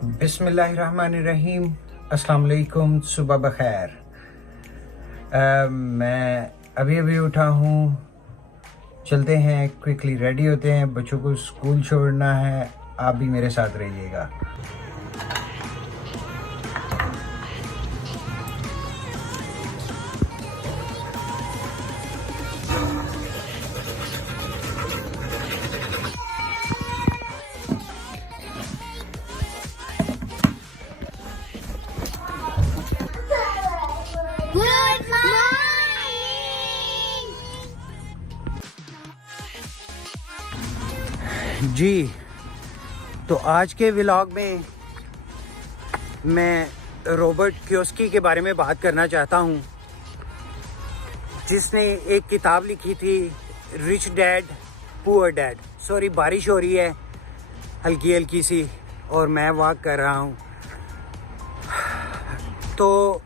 बिस्मिल्लाहिर्रहमानिर्रहीम। अस्सलाम वालेकुम, सुबह बखैर। मैं अभी उठा हूँ। चलते हैं, क्विकली रेडी होते हैं, बच्चों को स्कूल छोड़ना है। आप भी मेरे साथ रहिएगा। Good morning. जी, तो आज के व्लॉग में मैं रॉबर्ट कियोसाकी के बारे में बात करना चाहता हूँ, जिसने एक किताब लिखी थी, rich dad poor dad. Sorry, बारिश हो रही है हल्की हल्की सी और मैं वॉक कर रहा हूँ। तो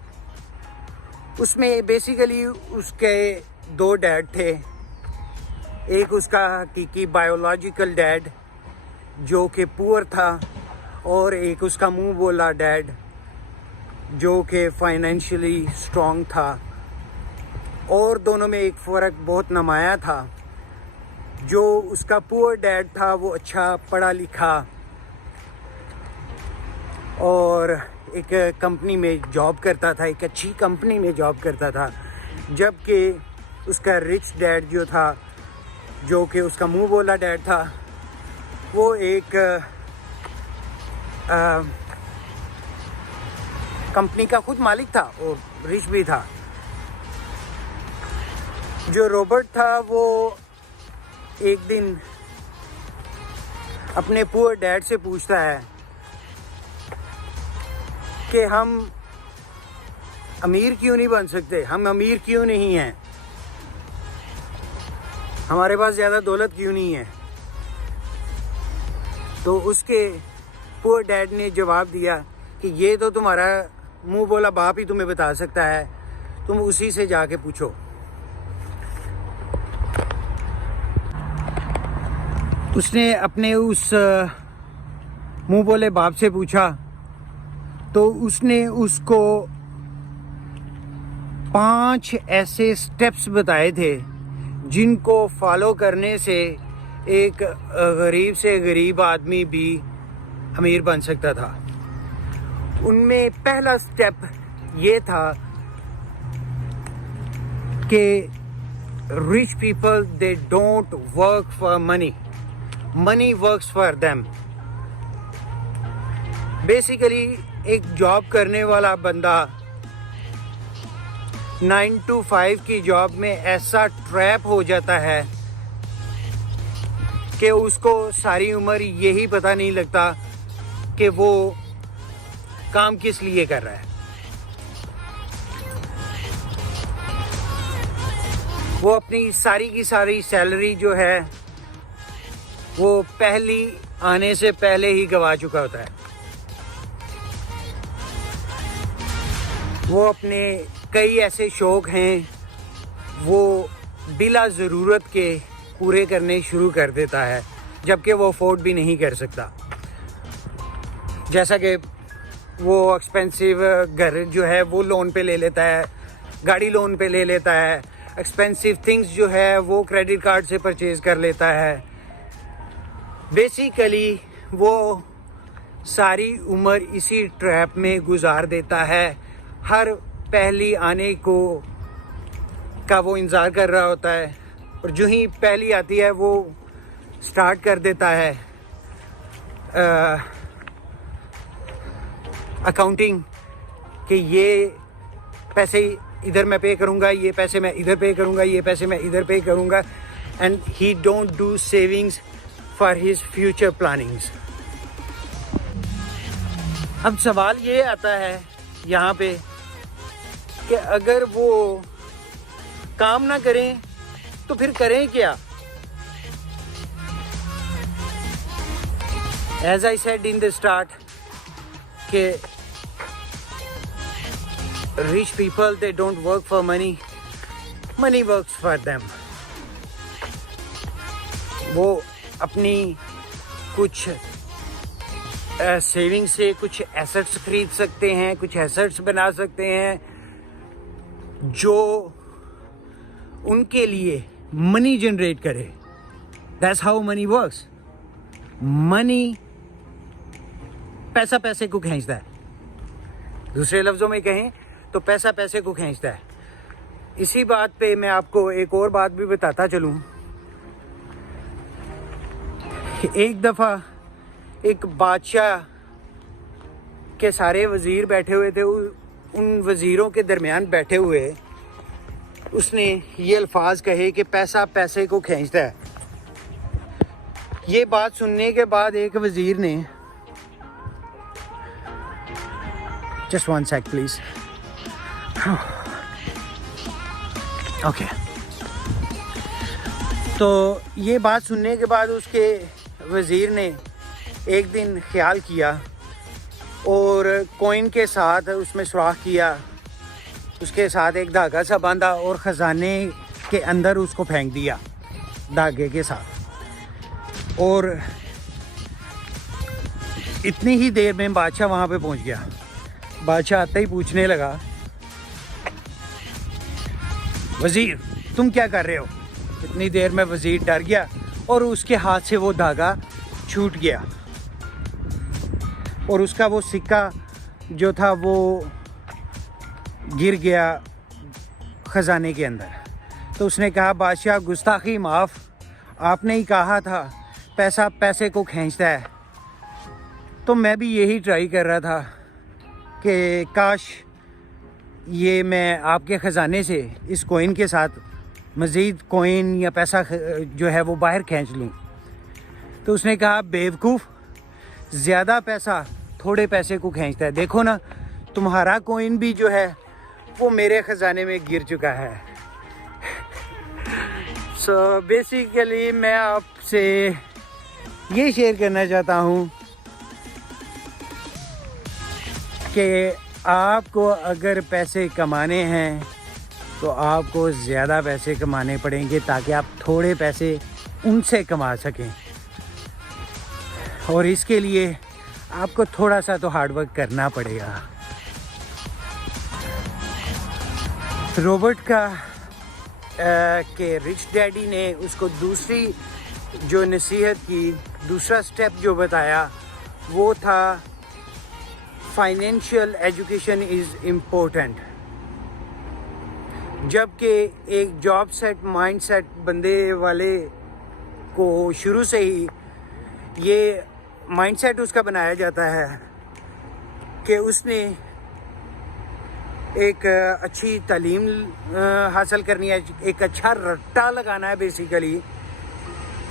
उसमें बेसिकली उसके दो डैड थे। एक उसका हकीकी बायोलॉजिकल डैड जो कि पुअर था, और एक उसका मुंह बोला डैड जो कि फाइनेंशियली स्ट्रॉन्ग था। और दोनों में एक फ़र्क बहुत नुमाया था। जो उसका पुअर डैड था वो अच्छा पढ़ा लिखा और एक कंपनी में जॉब करता था, एक अच्छी कंपनी में जॉब करता था, जबकि उसका रिच डैड जो था, जो कि उसका मुंह बोला डैड था, वो एक कंपनी का खुद मालिक था और रिच भी था। जो रॉबर्ट था वो एक दिन अपने पुअर डैड से पूछता है कि हम अमीर क्यों नहीं बन सकते, हम अमीर क्यों नहीं हैं, हमारे पास ज़्यादा दौलत क्यों नहीं है। तो उसके पुअर डैड ने जवाब दिया कि ये तो तुम्हारा मुंह बोला बाप ही तुम्हें बता सकता है, तुम उसी से जाके पूछो। उसने अपने उस मुंह बोले बाप से पूछा, तो उसने उसको 5 ऐसे स्टेप्स बताए थे जिनको फॉलो करने से एक गरीब से गरीब आदमी भी अमीर बन सकता था। उनमें पहला स्टेप ये था कि rich people they don't work for money, money works for them. Basically एक जॉब करने वाला बंदा 9 to 5 की जॉब में ऐसा ट्रैप हो जाता है कि उसको सारी उम्र यही पता नहीं लगता कि वो काम किस लिए कर रहा है। वो अपनी सारी की सारी सैलरी जो है वो पहली आने से पहले ही गवा चुका होता है। वो अपने कई ऐसे शौक हैं वो बिला ज़रूरत के पूरे करने शुरू कर देता है, जबकि वो अफोर्ड भी नहीं कर सकता। जैसा कि वो एक्सपेंसिव घर जो है वो लोन पे ले लेता है, गाड़ी लोन पे ले लेता है, एक्सपेंसिव थिंग्स जो है वो क्रेडिट कार्ड से परचेज़ कर लेता है। बेसिकली वो सारी उम्र इसी ट्रैप में गुजार देता है। हर पहली आने को का वो इंतज़ार कर रहा होता है, और जो ही पहली आती है वो स्टार्ट कर देता है अकाउंटिंग कि ये पैसे इधर मैं पे करूँगा, ये पैसे मैं इधर पे करूँगा, ये पैसे मैं इधर पे करूँगा, and he don't do savings for his future plannings. अब सवाल ये आता है यहाँ पे कि अगर वो काम ना करें तो फिर करें क्या? As I said in the start कि rich people they don't work for money, money works for them। वो अपनी कुछ सेविंग से कुछ एसेट्स खरीद सकते हैं, कुछ एसेट्स बना सकते हैं जो उनके लिए मनी जनरेट करे। That's how many works. Money पैसा पैसे को खींचता है। दूसरे लफ्ज़ों में कहें तो पैसा पैसे को खींचता है। इसी बात पे मैं आपको एक और बात भी बताता चलूं। एक दफ़ा एक बादशाह के सारे वज़ीर बैठे हुए थे। उन वज़ीरों के दरमियान बैठे हुए उसने ये अल्फाज कहे कि पैसा पैसे को खींचता है। ये बात सुनने के बाद एक वज़ीर ने, just one sec please, okay. तो ये बात सुनने के बाद उसके वज़ीर ने एक दिन ख्याल किया और कॉइन के साथ उसमें सुराख किया, उसके साथ एक धागा सा बांधा और ख़जाने के अंदर उसको फेंक दिया धागे के साथ। और इतनी ही देर में बादशाह वहाँ पे पहुँच गया। बादशाह आते ही पूछने लगा, वज़ीर तुम क्या कर रहे हो? इतनी देर में वज़ीर डर गया और उसके हाथ से वो धागा छूट गया और उसका वो सिक्का जो था वो गिर गया ख़जाने के अंदर। तो उसने कहा, बादशाह गुस्ताखी माफ़, आपने ही कहा था पैसा पैसे को खींचता है। तो मैं भी यही ट्राई कर रहा था कि काश ये मैं आपके ख़जाने से इस कॉइन के साथ मज़ीद कॉइन या पैसा जो है वो बाहर खींच लूँ। तो उसने कहा, बेवकूफ़, ज़्यादा पैसा थोड़े पैसे को खींचता है। देखो ना, तुम्हारा कॉइन भी जो है वो मेरे ख़जाने में गिर चुका है। सो बेसिकली मैं आपसे ये शेयर करना चाहता हूँ कि आपको अगर पैसे कमाने हैं तो आपको ज़्यादा पैसे कमाने पड़ेंगे ताकि आप थोड़े पैसे उनसे कमा सकें। और इसके लिए आपको थोड़ा सा तो हार्डवर्क करना पड़ेगा। रॉबर्ट का के रिच डैडी ने उसको दूसरी जो नसीहत की, दूसरा स्टेप जो बताया वो था फाइनेंशियल एजुकेशन इज़ इम्पोर्टेंट। जबकि एक जॉब सेट माइंड सेट बंदे वाले को शुरू से ही ये माइंडसेट उसका बनाया जाता है कि उसने एक अच्छी तालीम हासिल करनी है, एक अच्छा रट्टा लगाना है, बेसिकली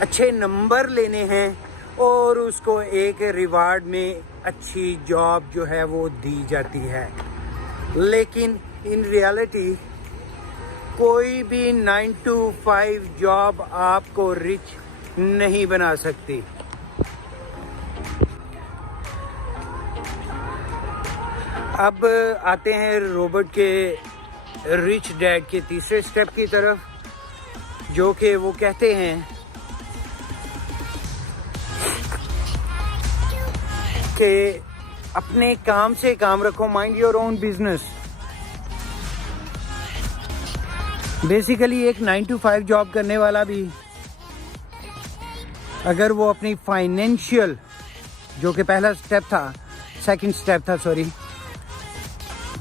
अच्छे नंबर लेने हैं और उसको एक रिवार्ड में अच्छी जॉब जो है वो दी जाती है। लेकिन इन रियलिटी कोई भी 9 to 5 जॉब आपको रिच नहीं बना सकती। अब आते हैं रॉबर्ट के रिच डैड के तीसरे स्टेप की तरफ, जो कि वो कहते हैं कि अपने काम से काम रखो, mind your own business. Basically एक 9 to 5 जॉब करने वाला भी अगर वो अपनी फाइनेंशियल, जो कि पहला स्टेप था, सेकंड स्टेप था सॉरी,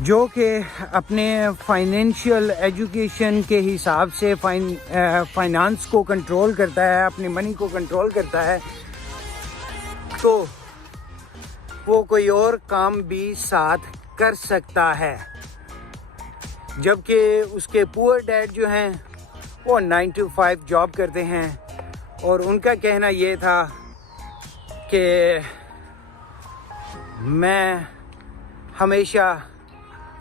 जो कि अपने फाइनेंशियल एजुकेशन के हिसाब से फाइनेंस को कंट्रोल करता है, अपनी मनी को कंट्रोल करता है, तो वो कोई और काम भी साथ कर सकता है। जबकि उसके पुअर डैड जो हैं वो 9 to 5 जॉब करते हैं और उनका कहना ये था कि मैं हमेशा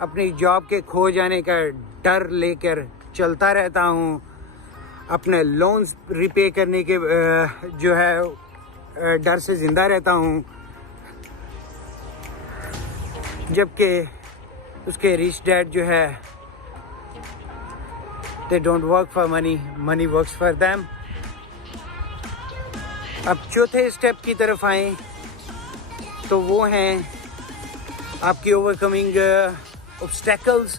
अपनी जॉब के खो जाने का डर लेकर चलता रहता हूँ, अपने लोन्स रिपे करने के जो है डर से ज़िंदा रहता हूँ। जबकि उसके रिच डैड जो है they don't work for money, money works for them. अब चौथे स्टेप की तरफ आएँ तो वो हैं आपकी ओवरकमिंग ऑब्स्टेकल्स।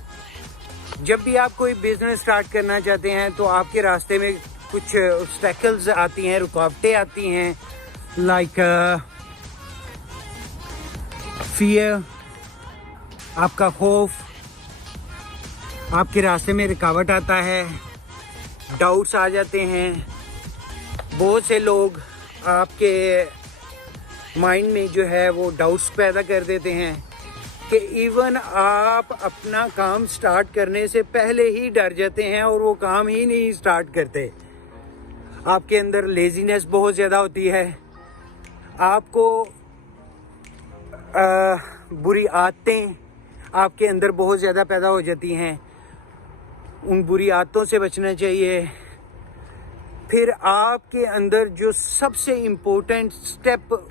जब भी आप कोई बिजनेस स्टार्ट करना चाहते हैं तो आपके रास्ते में कुछ ऑब्स्टेकल्स आती हैं, रुकावटें आती हैं, लाइक फियर, आपका खौफ, आपके रास्ते में रुकावट आता है, डाउट्स आ जाते हैं। बहुत से लोग आपके माइंड में जो है वो डाउट्स पैदा कर देते हैं कि इवन आप अपना काम स्टार्ट करने से पहले ही डर जाते हैं और वो काम ही नहीं स्टार्ट करते। आपके अंदर लेजीनेस बहुत ज़्यादा होती है, आपको बुरी आदतें आपके अंदर बहुत ज़्यादा पैदा हो जाती हैं। उन बुरी आदतों से बचना चाहिए। फिर आपके अंदर जो सबसे इम्पोर्टेंट स्टेप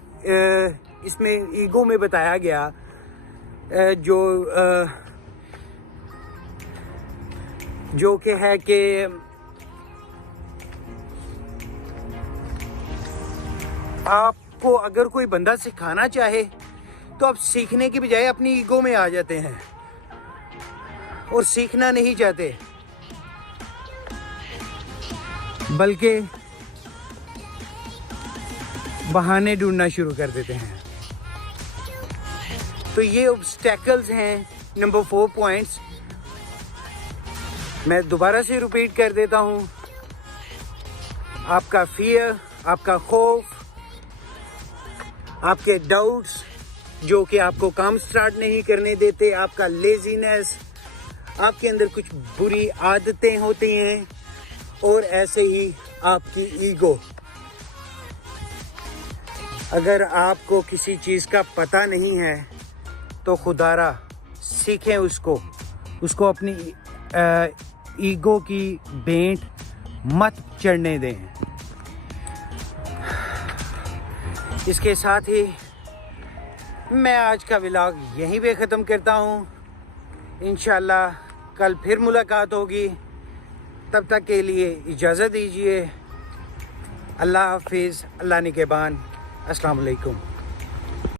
इसमें ईगो में बताया गया, जो कि है कि आपको अगर कोई बंदा सिखाना चाहे तो आप सीखने की बजाय अपनी ईगो में आ जाते हैं और सीखना नहीं चाहते, बल्कि बहाने ढूंढना शुरू कर देते हैं। तो ये ऑब्स्टेकल्स हैं नंबर 4 पॉइंट्स। मैं दोबारा से रिपीट कर देता हूँ। आपका फियर, आपका खौफ, आपके डाउट्स जो कि आपको काम स्टार्ट नहीं करने देते, आपका लेजीनेस, आपके अंदर कुछ बुरी आदतें होती हैं, और ऐसे ही आपकी ईगो। अगर आपको किसी चीज़ का पता नहीं है तो खुदारा सीखें उसको अपनी ईगो की भेंट मत चढ़ने दें। इसके साथ ही मैं आज का व्लॉग यहीं पे ख़त्म करता हूँ। इंशाल्लाह कल फिर मुलाकात होगी। तब तक के लिए इजाज़त दीजिए। अल्लाह हाफिज़, अल्लाह निगहबान, अस्सलाम वालेकुम।